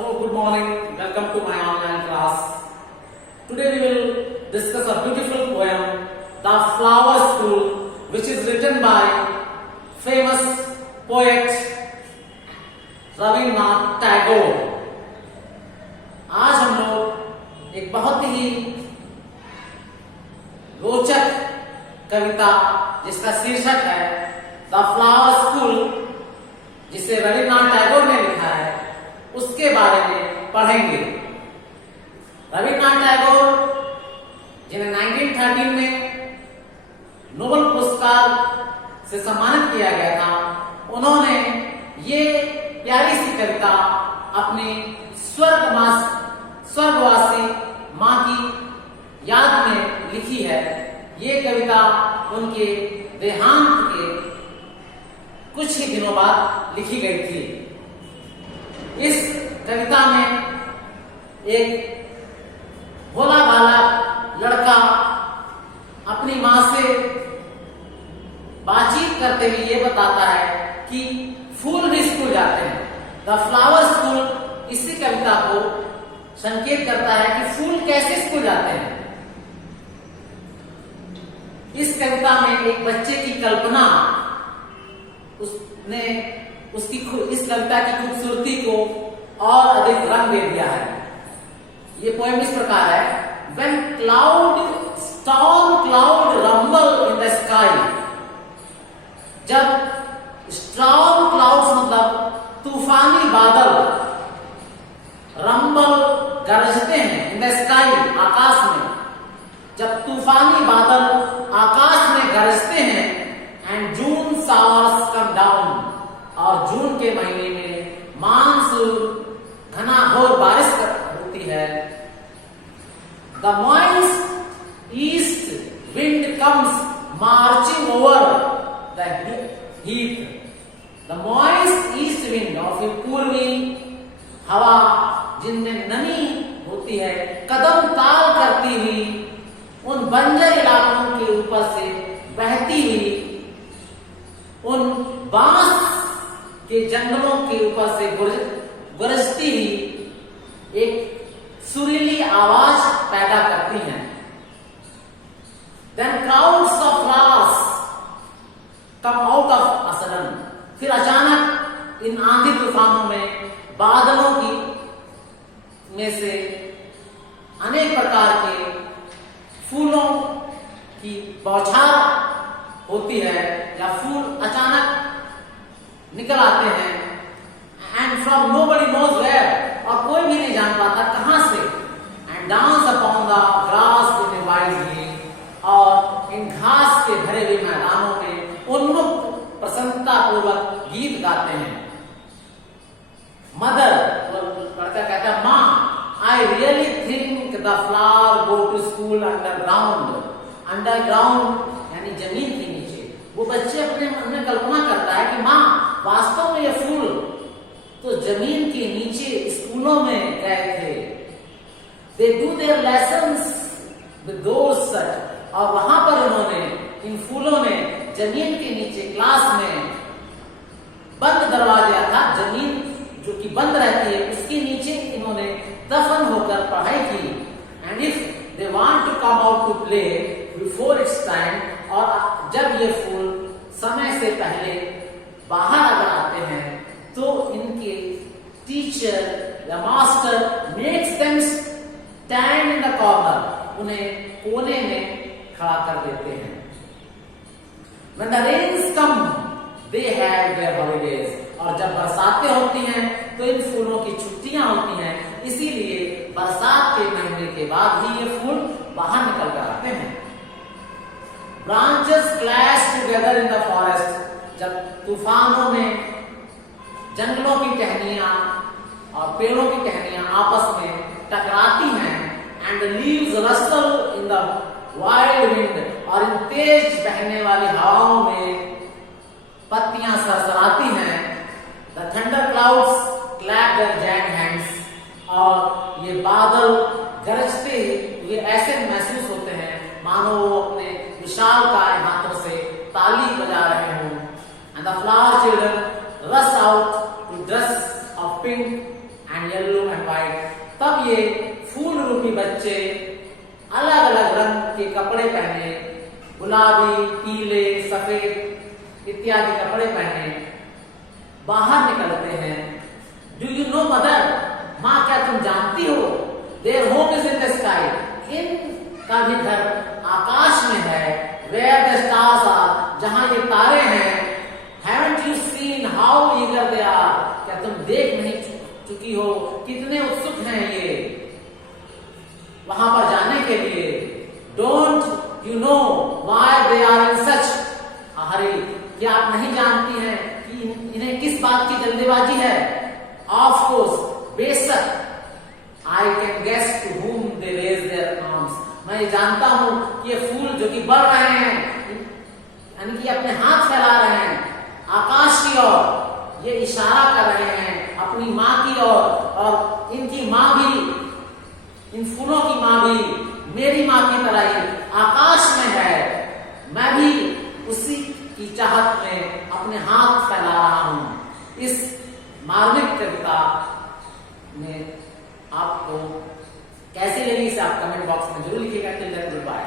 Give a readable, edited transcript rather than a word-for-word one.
Hello, good morning. Welcome to my online class. Today we will discuss a beautiful poem, The Flower School, which is written by famous poet Rabindranath Tagore. आज हम लोग एक बहुत ही रोचक कविता जिसका शीर्षक है द फ्लावर स्कूल, जिसे रविन्द्रनाथ टैगोर ने लिखा है, उसके बारे में पढ़ेंगे। रविन्द्रनाथ टैगोर जिन्हें 1913 में नोबेल पुरस्कार से सम्मानित किया गया था, उन्होंने ये प्यारी सी कविता अपनी स्वर्गवासी माँ की याद में लिखी है। ये कविता उनके देहांत के कुछ ही दिनों बाद लिखी गई थी। इस कविता में एक भोला भाला लड़का अपनी माँ से बातचीत करते हुए ये बताता है कि फूल भी स्कूल जाते हैं। द फ्लावर स्कूल इसी कविता को संकेत करता है कि फूल कैसे स्कूल जाते हैं। इस कविता में एक बच्चे की कल्पना उसने इस कविता की खूबसूरती को और अधिक रंग दे दिया है। ये पोएम इस प्रकार है। When storm cloud rumble in the sky, जब स्टॉर्म क्लाउड्स मतलब तूफानी बादल रंबल गरजते हैं इन द स्काई आकाश में, जब तूफानी बादल आकाश में गरजते हैं, and June showers come down, और जून के महीने में मानसून घनाघोर बारिश होती है। The moist east wind comes marching over the heat, the moist east wind, और फिर पूर्वी हवा जिनमें नमी होती है कदम ताल करती हुई उन बंजर इलाकों के ऊपर से बहती हुई, उन बांस के जंगलों के ऊपर से गरजती हुई एक सुरीली आवाज पैदा करती हैं। Then crowds of flowers come out of a sudden, फिर अचानक इन आंधी तूफानों में बादलों की में से अनेक प्रकार के फूलों की बौछार होती है या फूल अचानक निकल आते हैं। And from nobody knows where, और कोई भी नहीं जान पाता कहां से। And dance upon the grass in wide green, और इन घास के भरे हुए मैदानों में उन्मुक्त प्रसन्नता पूर्वक गीत गाते हैं। मदर, लड़का कहता है माँ, I really think the flower go to school underground, underground यानी जमीन के नीचे। वो बच्चे अपने मन में कल्पना करता है कि माँ, वास्तव में ये फूल तो जमीन के नीचे स्कूलों में गए थे। They do their lessons with those such, और वहां पर उन्होंने इन फूलों ने जमीन के नीचे क्लास में बंद दरवाजा था, जमीन जो कि बंद रहती है उसके नीचे इन्होंने दफन होकर पढ़ाई की। And if they want to come out to play before it's time, और जब ये फूल समय से पहले बाहर अगर आते हैं तो इनके टीचर या master makes them stand in the corner, उन्हें कोने में खड़ा कर देते हैं। When the rains come, they have their holidays, और जब बरसातें होती हैं तो इन फूलों की छुट्टियां होती हैं, इसीलिए बरसात के महीने के बाद ही ये फूल बाहर निकल कर आते हैं। Branches clash together in the forest, जब तूफानों में जंगलों की टहनियां और पेड़ों की टहनियां आपस में टकराती हैं, and the leaves rustle in the wild wind, और इन तेज बहने वाली हवाओं में पत्तियां सरसराती हैं। The thunder clouds clap their giant hands, और ये बादल गरजते हुए ऐसे महसूस होते हैं मानो वो अपने विशालकाय हाथों से ताली बजा रहे हों। And the flower children rush out to dress of pink and yellow and white. तब ये फूल रूपी बच्चे अलग अलग रंग के कपड़े पहने, गुलाबी, पीले, सफेद इत्यादि कपड़े पहने बाहर निकलते हैं। डू यू नो मदर, माँ क्या तुम जानती हो, their home is in the sky, इनका भी घर आकाश में है। वेयर द स्टार्स आर, जहां ये तारे हैं। Haven't you seen how eager they are, क्या तुम देख नहीं चुकी हो कितने उत्सुक हैं ये वहां पर जाने के लिए। Don't you know why they are in such hurry, क्या आप नहीं जानती हैं कि इन्हें किस बात की जल्दीबाजी है। ऑफ कोर्स, बेशक, I can guess to whom they raise their arms, मैं जानता हूं कि ये फूल जो कि बढ़ रहे हैं, यानी कि अपने हाथ फैला रहे हैं आकाश की ओर, ये इशारा कर रहे हैं अपनी माँ की ओर। और इनकी माँ भी, इन फूलों की माँ भी मेरी माँ की तरह ही आकाश में है। मैं भी उसी की चाहत में अपने हाथ फैला रहा हूं। इस मार्मिक कविता में आपको कैसी लगी इसे आप कमेंट बॉक्स में जरूर लिखिएगा। Till then good bye.